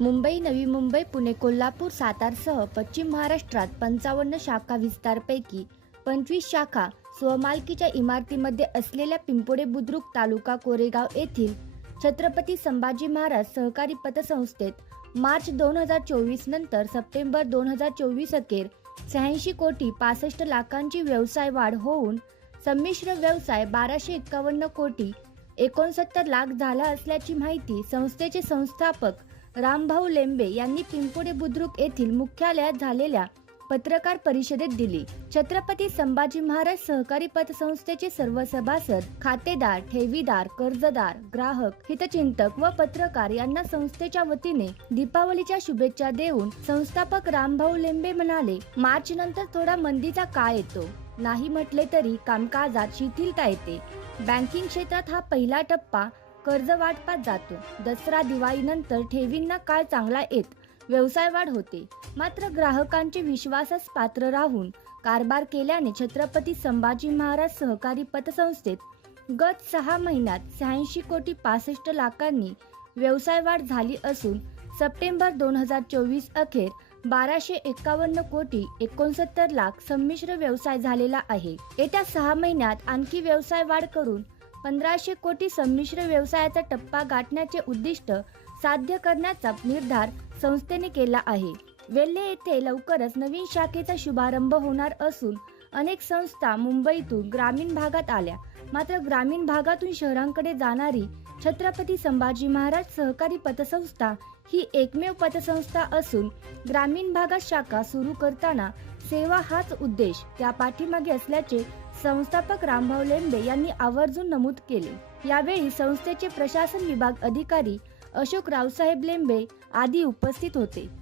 मुंबई नवी मुंबई पुणे कोल्हापूर सातारसह पश्चिम महाराष्ट्रात पंचावन्न शाखा विस्तारपैकी पंचवीस शाखा स्वमालकीच्या इमारतीमध्ये असलेल्या पिंपोडे बुद्रुक तालुका कोरेगाव येथील छत्रपती संभाजी महाराज सहकारी पतसंस्थेत मार्च दोन हजार चोवीस नंतर सप्टेंबर दोन हजार चोवीस अखेर शहाऐंशी कोटी पासष्ट लाखांची व्यवसाय वाढ होऊन संमिश्र व्यवसाय बाराशे एक्कावन्न कोटी एकोणसत्तर लाख झाला असल्याची माहिती संस्थेचे संस्थापक रामभाऊ लेंबे यांनी पिंपोडे बुद्रुक येथील मुख्यालयात झालेल्या पत्रकार परिषदेत दिली. छत्रपती संभाजी महाराज सहकारी पतसंस्थेचे सर्व सभासद खातेदार ठेवीदार कर्जदार ग्राहक हितचिंतक व पत्रकार यांना संस्थेच्या वतीने दीपावलीच्या शुभेच्छा देऊन संस्थापक रामभाऊ लेंबे म्हणाले मार्च नंतर थोडा मंदीचा काळ येतो. नाही म्हटले तरी कामकाजात शिथिलता येते. बँकिंग क्षेत्रात हा पहिला टप्पा कर्ज वाटपात जातो. दसरा दिवाळीनंतर ठेवींना काळ चांगला येत. व्यवसाय वाढ होते. मात्र ग्राहकांचे विश्वासास पात्र राहून कारभार केल्याने छत्रपती संभाजी महाराज सहकारी पतसंस्थेत गत सहा महिन्यात शहाऐंशी कोटी पासष्ट लाखांनी व्यवसाय वाढ झाली असून सप्टेंबर दोन हजार चोवीस अखेर बाराशे एकावन्न कोटी एकोणसत्तर लाख संमिश्र व्यवसाय झालेला आहे. येत्या सहा महिन्यात आणखी व्यवसाय वाढ करून पंधराशे कोटी संमिश्र व्यवसायाचा टप्पा गाठण्याचे उद्दिष्ट साध्य करण्याचा निर्धार संस्थेने केला आहे. वेल्हे येथे लवकरच नवीन शाखेचा शुभारंभ होणार असून अनेक संस्था मुंबईतून ग्रामीण भागात आल्या. मात्र ग्रामीण भागातून शहरांकडे जाणारी छत्रपती संभाजी महाराज सहकारी पतसंस्था ही एकमेव पतसंस्था असून ग्रामीण भागात शाखा सुरू करताना सेवा हाच उद्देश त्या पाठीमागे असल्याचे संस्थापक रामभाऊ लेंबे यांनी आवर्जून नमूद केले. यावेळी संस्थेचे प्रशासन विभाग अधिकारी अशोक रावसाहेब लेंबे आदी उपस्थित होते.